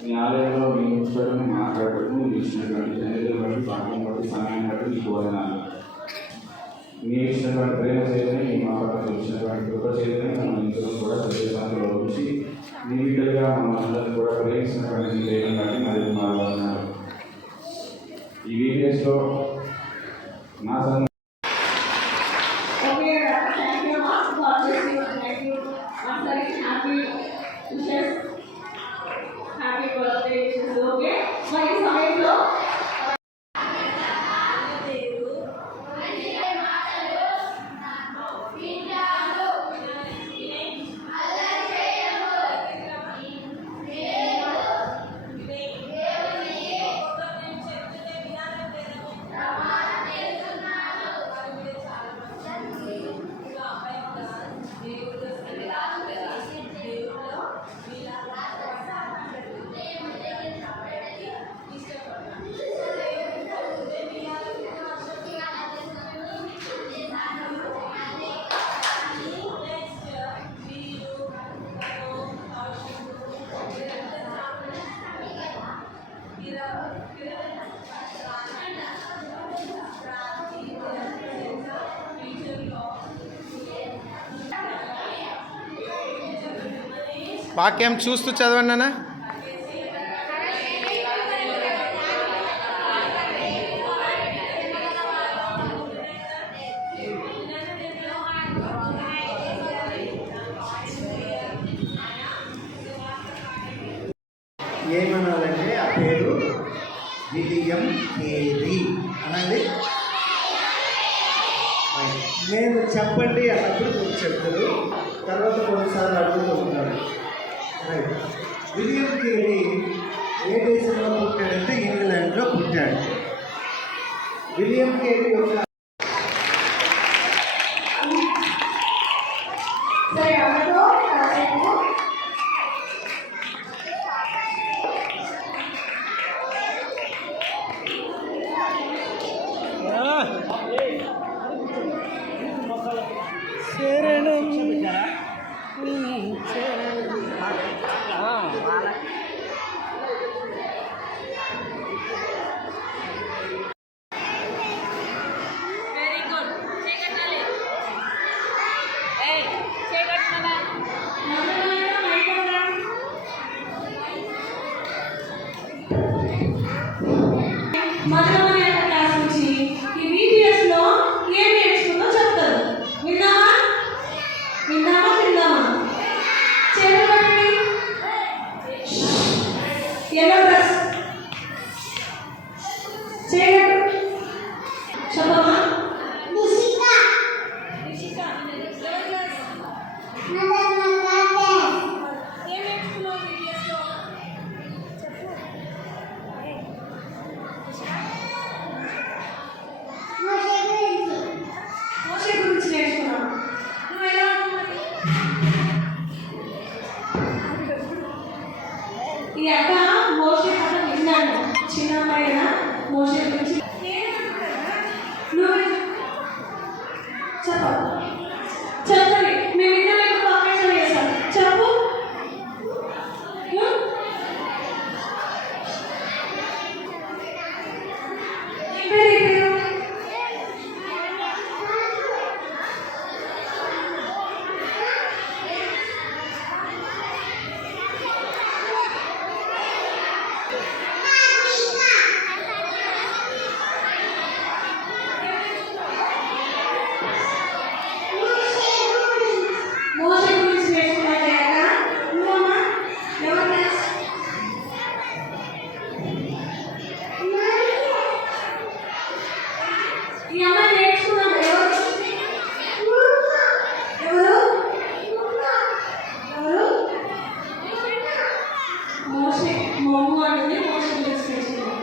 మీ ఆలయంలో మీ ఉంచడం మాట్లాడటం మీ ఇచ్చినటువంటి తల్లిదండ్రుల బట్టి భాగ్యం బట్టి సమయాన్ని బట్టి మీ బోధనాలు మీ ఇచ్చినటువంటి ప్రేమ చేయదని మీ మా పట్ల ఇచ్చినటువంటి కృప చేయదని మనం ఇందులో కూడా ప్రదేశాలలో ఉంచి మీ బిడ్డలుగా మనం అందరినీ కూడా ప్రేమించినటువంటి మీ ప్రేమ బట్టి మరియు మా ఉన్నారు. ఈ వీడియోస్లో నా Happy birthday, okay? Bye, Sameelo. వాక్యం చూస్తూ చదవండి అన్న. ఏమనాలంటే ఆ పేరు విలియం కేరీ అనండి. నేను చెప్పండి అన్నప్పుడు కొంచెం చెప్తారు, తర్వాత కొన్నిసార్లు అడుగుతూ ఉంటాడు. విలియం కేరీ ఏ దేశంలో పుట్టాడంటే ఇంగ్లాండ్లో పుట్టాడు. విలియం కేరీ యొక్క Mother చేయగలరు చెప్పమ్మా మోషే గురించి నేర్చుకున్నావు. నువ్వు ఎలా ఉన్నావు? ఈ అక్క మోషే కథ విన్నాను. చిన్న అమ్మాయిన మోషే గురించి నువ్వు చెప్పాలి. చెప్పండి. మేమిద్దరం మీకు కాంపిటీషన్ చేస్తాం. చెప్పు. ఏం పేరు నీ పేరు? మోషే గురించి నేర్చుకున్నావు అక్క. నువ్వమ్మా ఎవరు క్లాస్? ఈ అమ్మాయి నేర్చుకున్నాడు. ఎవరు ఎవరు ఎవరు మోషే మమ్ము అనేది మోషే గురించి నేర్చుకున్నాడు.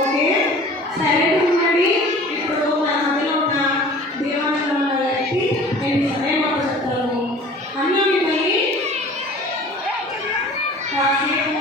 ఓకే సైలెంట్ ఉండండి. ఇప్పుడు మన మధ్యలో ఉన్న దేవాలయంలో ఉన్న వ్యక్తి నేను సరే మాట చెప్తాను. అన్న మిమ్మల్ని కాసేపు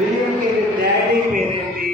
విలియం కేరీ డాడీ పేరేంటి?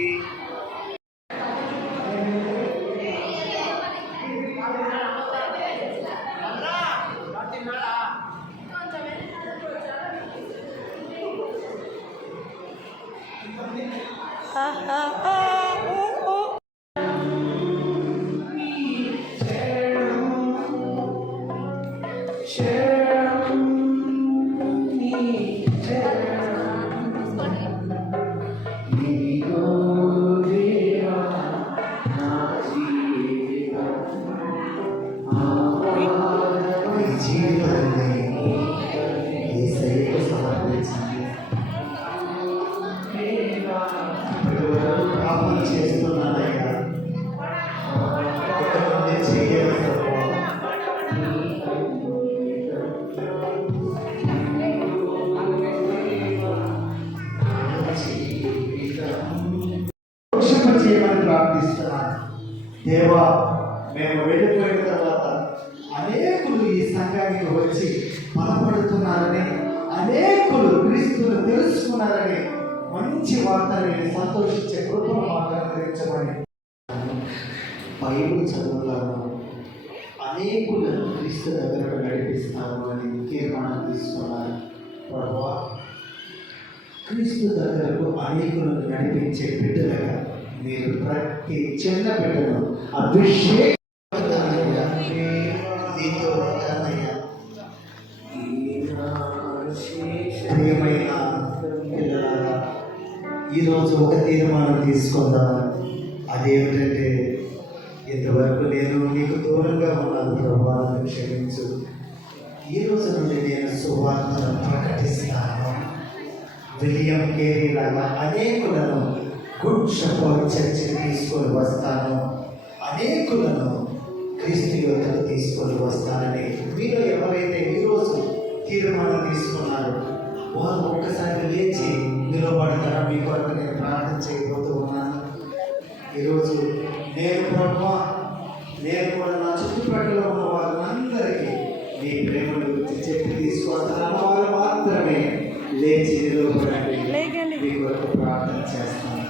ప్రార్థన చేస్తున్నానయ్యా, చేయమని ప్రార్థిస్తున్నాను. దేవా, మేము వెళ్ళిపోయిన తర్వాత అనేకులు ఈ సంఘానికి వచ్చి బలపడుతున్నారని, అనేకులు క్రీస్తును తెలుసుకున్నారని మంచి వార్తని సంతోషించే కృపను మాకు అనుగ్రహించమని బైబిల్ చదువుతాను, అనేకులను క్రీస్తు దగ్గరకు నడిపిస్తాను అని తీర్మానం తీసుకున్నారు. ప్రభువా, క్రీస్తు దగ్గరకు అనేకులను నడిపించే బిడ్డలుగా మీరు ప్రతి చిన్న బిడ్డను నీతో ఉంటానయ్యా. ప్రియమైన పిల్లలారా, ఈరోజు ఒక తీర్మానం తీసుకుందాం. అదేమిటంటే, ఇంతవరకు నేను నీకు దూరంగా ఉన్నాను ప్రభువా, నన్ను క్షమించు. ఈ రోజు నుండి నేను సువార్తను ప్రకటిస్తాను. విలియం కేరీ లాగా అనేకులను గుడ్ షెపర్డ్ చర్చికి తీసుకొని వస్తాను, అనేకులను క్రీస్తు యోధకు తీసుకొని వస్తానని మీరు ఎవరైతే ఈరోజు తీర్మానం తీసుకున్నారో వారు ఒక్కసారి లేచి నిలబడతారా? మీ కొరకు నేను ప్రార్థన చేయబోతూ ఉన్నాను. ఈరోజు నేను ప్రభువా, నేను కూడా నా చుట్టుపక్కల ఉన్న వాళ్ళందరికీ మీ ప్రేమను గురించి చెప్పి తీసుకొస్తాను. వారు మాత్రమే లేచి నిలబడండి. మీ కొరకు ప్రార్థన చేస్తాను.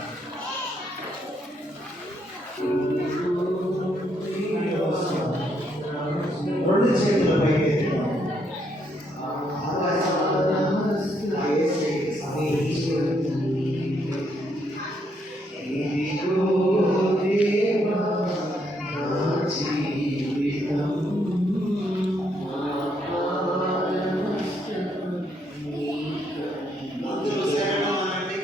ఇదిగో దేవా నా జీవితం అందరూ శరణం అనండి.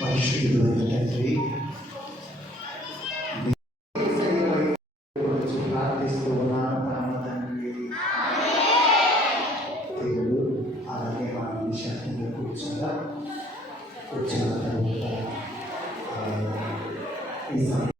పరిశుద్ధుడైన తండ్రి, ప్రార్థిస్తూ ఉన్నాను పరమ తండ్రి. దేవుడు అలాగే మన విషయాన్ని కూర్చుందా కూర్చున్న తర్వాత ఈ సమయం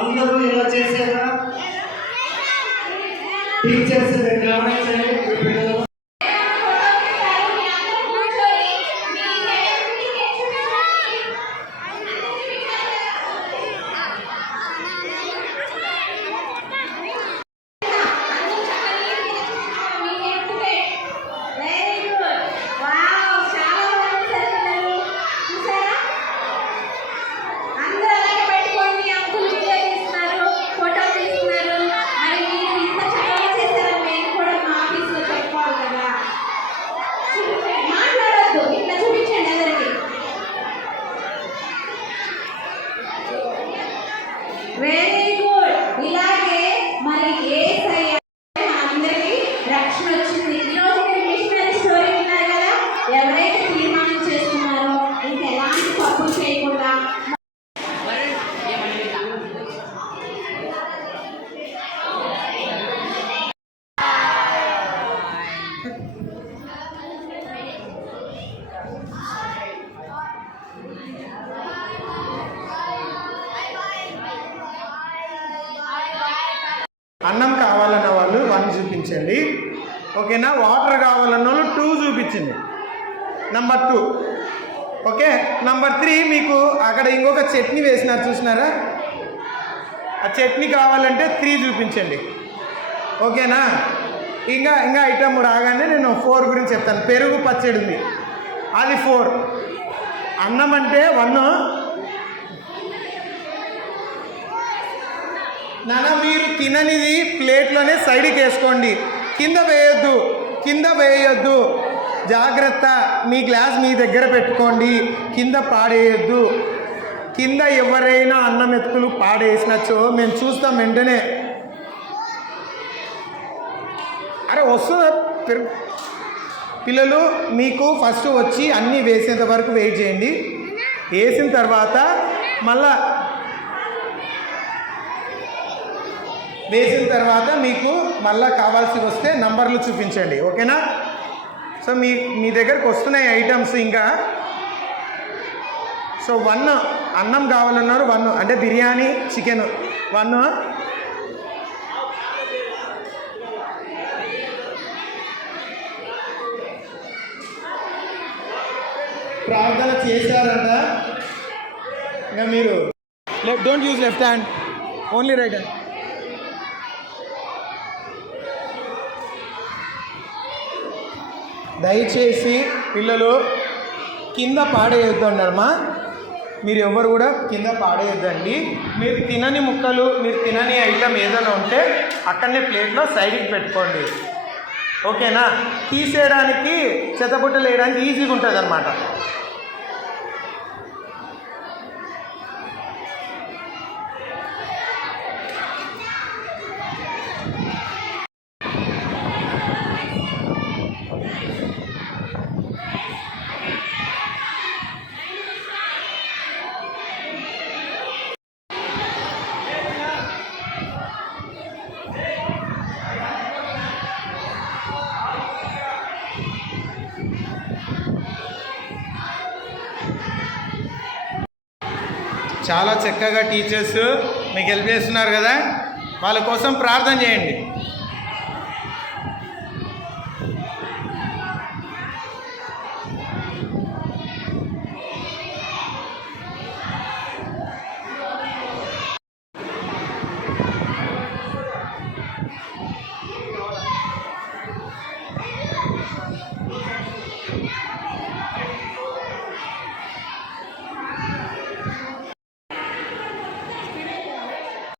అందరూ ఇలా చేశారా? టీచర్స్ గమనించండి. పిల్లలు వెరీ గుడ్. ఇలాగే మరి యేసయ్య అందరికీ రక్షణ వచ్చింది. ఈరోజు మీరు మిషనరీ స్టోరీ విన్నారు కదా. ఎవరైతే తీర్మానం చేస్తున్నారో ఇంకా ఎలాంటి తప్పులు చేయకుండా అన్నం కావాలన్న వాళ్ళు 1 చూపించండి. ఓకేనా? వాటర్ కావాలన్న వాళ్ళు 2 చూపించండి. నంబర్ 2. ఓకే. నంబర్ 3 మీకు అక్కడ ఇంకొక చట్నీ వేసినారు చూసినారా? ఆ చట్నీ కావాలంటే 3 చూపించండి. ఓకేనా? ఇంకా ఐటమ్ రాగానే నేను 4 గురించి చెప్తాను. పెరుగు పచ్చడి ఉంది, అది 4. అన్నం అంటే 1. నాన్న మీరు తిననిది ప్లేట్లోనే సైడ్కి వేసుకోండి. కింద వేయొద్దు. జాగ్రత్త. మీ గ్లాస్ మీ దగ్గర పెట్టుకోండి. కింద పాడేయద్దు. కింద ఎవరైనా అన్నం మెతుకులు పాడేసినచ్చో మేము చూస్తాం వెంటనే. అరే వస్తుందా పిల్లలు? మీకు ఫస్ట్ వచ్చి అన్నీ వేసేంత వరకు వెయిట్ చేయండి. వేసిన తర్వాత మళ్ళా వేసిన తర్వాత మీకు మళ్ళీ కావాల్సి వస్తే నంబర్లు చూపించండి. ఓకేనా? సో మీ దగ్గరకు వస్తున్నాయి ఐటమ్స్ ఇంకా. సో 1 అన్నం కావాలన్నారు. 1 అంటే బిర్యానీ చికెన్ 1. ప్రార్థన చేశారంట. ఇంకా మీరు don't use left hand, only right hand. దయచేసి పిల్లలు కింద పాడేయొద్దు అన్నారమ్మా. మీరు ఎవరు కూడా కింద పాడేయద్దండి. మీరు తినని ముక్కలు, మీరు తినని ఐటమ్ ఏదైనా ఉంటే అక్కడనే ప్లేట్లో సైడ్కి పెట్టుకోండి. ఓకేనా? తీసేయడానికి, చెత్తబుట్టలు వేయడానికి ఈజీగా ఉంటుంది అన్నమాట. చాలా చక్కగా టీచర్స్ మీకు హెల్ప్ చేస్తున్నారు కదా, వాళ్ళ కోసం ప్రార్థన చేయండి.